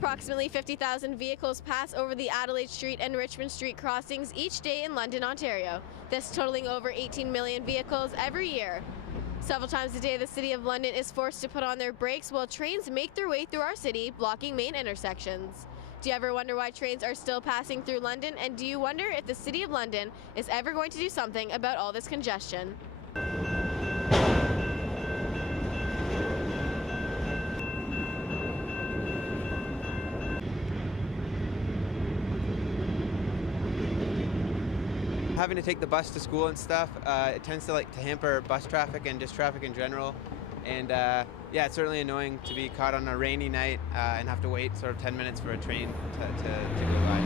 Approximately 50,000 vehicles pass over the Adelaide Street and Richmond Street crossings each day in London, Ontario. This totaling over 18 million vehicles every year. Several times a day, the City of London is forced to put on their brakes while trains make their way through our city, blocking main intersections. Do you ever wonder why trains are still passing through London? And do you wonder if the City of London is ever going to do something about all this congestion? Having to take the bus to school and stuff, it tends to hamper bus traffic and just traffic in general. And yeah, it's certainly annoying to be caught on a rainy night and have to wait sort of 10 minutes for a train to go by.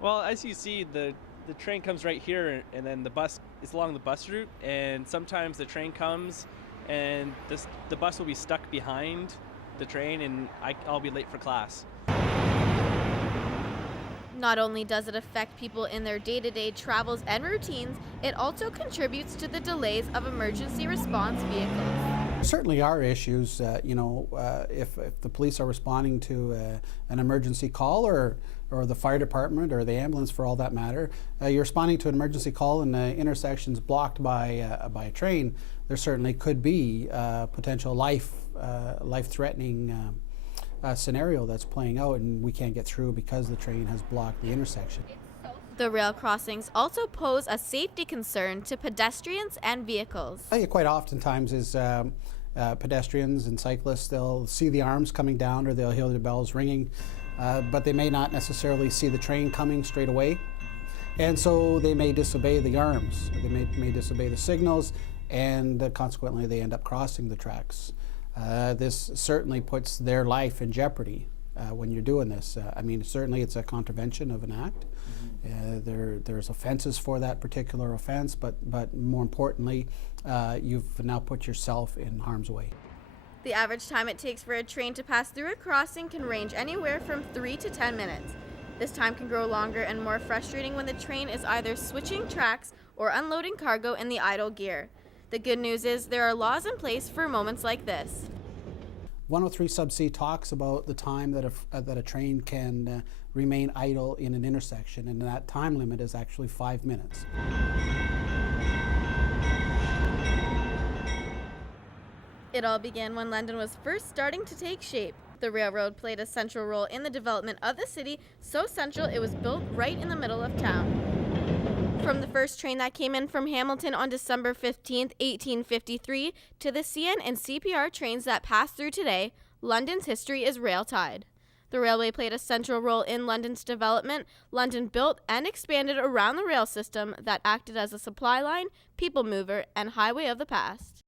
Well, as you see, the train comes right here, and then the bus is along the bus route, and sometimes the train comes and the bus will be stuck behind the train, and I'll be late for class. Not only does it affect people in their day-to-day travels and routines, it also contributes to the delays of emergency response vehicles. There certainly are issues, if the police are responding to an emergency call or the fire department or the ambulance for all that matter, you're responding to an emergency call and the intersection's blocked by a train, there certainly could be potential life-threatening scenario that's playing out, and we can't get through because the train has blocked the intersection. The rail crossings also pose a safety concern to pedestrians and vehicles. I think quite oftentimes is pedestrians and cyclists, they'll see the arms coming down or they'll hear the bells ringing, but they may not necessarily see the train coming straight away, and so they may disobey the arms, they may disobey the signals, and consequently they end up crossing the tracks. This certainly puts their life in jeopardy when you're doing this. I mean, certainly it's a contravention of an act. There's offenses for that particular offense, but more importantly, you've now put yourself in harm's way. The average time it takes for a train to pass through a crossing can range anywhere from 3 to 10 minutes. This time can grow longer and more frustrating when the train is either switching tracks or unloading cargo in the idle gear. The good news is there are laws in place for moments like this. 103 sub C talks about the time that a train can remain idle in an intersection, and that time limit is actually 5 minutes. It all began when London was first starting to take shape. The railroad played a central role in the development of the city, so central it was built right in the middle of town. From the first train that came in from Hamilton on December 15, 1853, to the CN and CPR trains that pass through today, London's history is rail-tied. The railway played a central role in London's development. London built and expanded around the rail system that acted as a supply line, people mover, and highway of the past.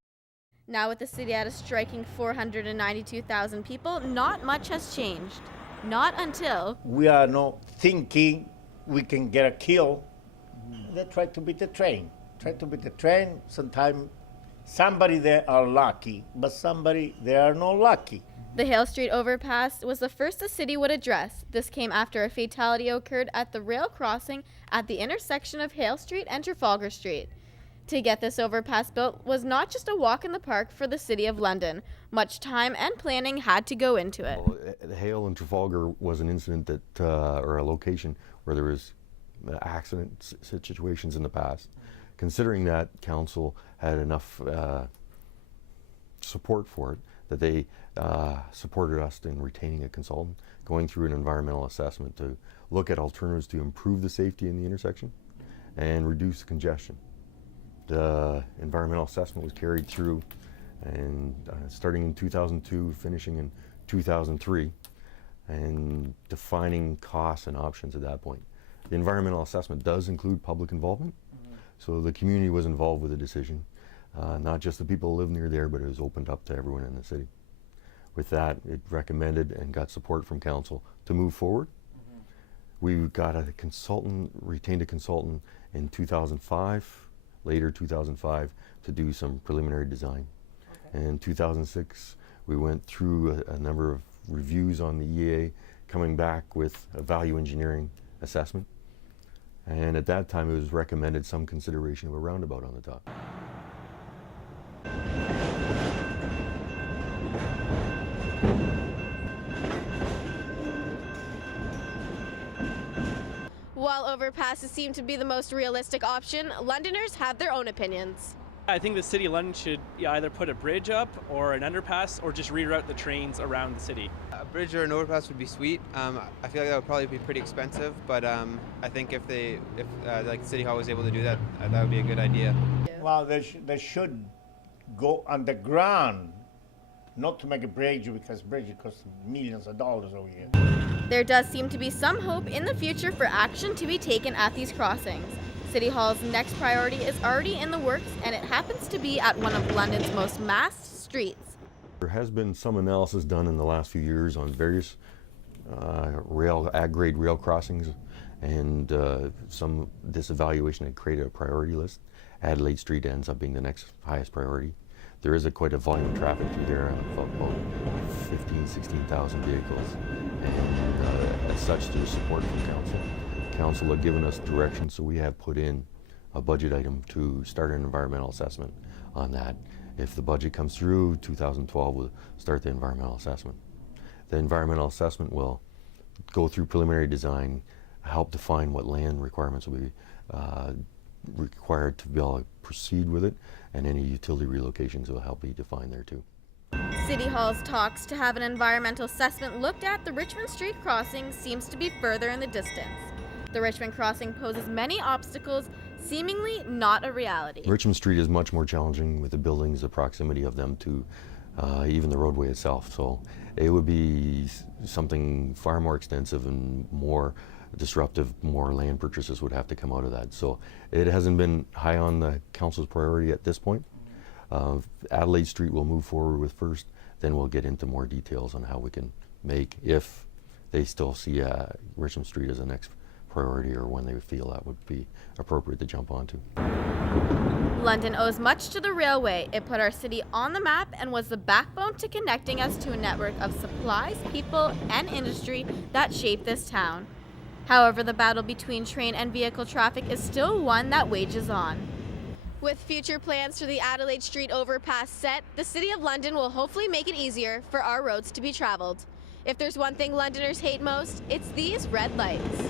Now with the city at a striking 492,000 people, not much has changed. Not until we are not thinking we can get a kill. They try to beat the train. Sometimes somebody there are lucky, but somebody they are not lucky. The Hale Street overpass was the first the city would address. This came after a fatality occurred at the rail crossing at the intersection of Hale Street and Trafalgar Street. To get this overpass built was not just a walk in the park for the City of London. Much time and planning had to go into it. Well, Hale and Trafalgar was an incident that, or a location where there was accident situations in the past. Considering that council had enough support for it, that they supported us in retaining a consultant, going through an environmental assessment to look at alternatives to improve the safety in the intersection and reduce congestion. The environmental assessment was carried through, and starting in 2002, finishing in 2003, and defining costs and options at that point. The environmental assessment does include public involvement, so the community was involved with the decision. Not just the people who live near there, but it was opened up to everyone in the city. With that, it recommended and got support from council to move forward. We got a consultant, retained a consultant in 2005, later 2005, to do some preliminary design. Okay. In 2006, we went through a number of reviews on the EA, coming back with a value engineering assessment. And at that time, it was recommended some consideration of a roundabout on the top. While overpasses seem to be the most realistic option, Londoners have their own opinions. I think the City of London should either put a bridge up or an underpass or just reroute the trains around the city. A bridge or an overpass would be sweet. I feel like that would probably be pretty expensive, but I think if like City Hall was able to do that, that would be a good idea. Well, they should go underground, not to make a bridge, because bridge costs millions of dollars over here. There does seem to be some hope in the future for action to be taken at these crossings. City Hall's next priority is already in the works, and it happens to be at one of London's most masked streets. There has been some analysis done in the last few years on various ag-grade rail crossings, and this evaluation had created a priority list. Adelaide Street ends up being the next highest priority. There is quite a volume of traffic through there, about 16,000 vehicles, and as such there's support from Council. Council have given us direction, so we have put in a budget item to start an environmental assessment on that. If the budget comes through, 2012 we'll start the environmental assessment. The environmental assessment will go through preliminary design, help define what land requirements will be required to be able to proceed with it, and any utility relocations will help be defined there too. City Hall's talks to have an environmental assessment looked at the Richmond Street crossing seems to be further in the distance. The Richmond crossing poses many obstacles, seemingly not a reality. Richmond Street is much more challenging with the buildings, the proximity of them to even the roadway itself. So it would be something far more extensive and more disruptive. More land purchases would have to come out of that. So it hasn't been high on the council's priority at this point. Adelaide Street we'll move forward with first, then we'll get into more details on how we can make, if they still see Richmond Street as the next priority or when they feel that would be appropriate to jump onto. London owes much to the railway. It put our city on the map and was the backbone to connecting us to a network of supplies, people, and industry that shaped this town. However, the battle between train and vehicle traffic is still one that wages on. With future plans for the Adelaide Street overpass set, the City of London will hopefully make it easier for our roads to be traveled. If there's one thing Londoners hate most, it's these red lights.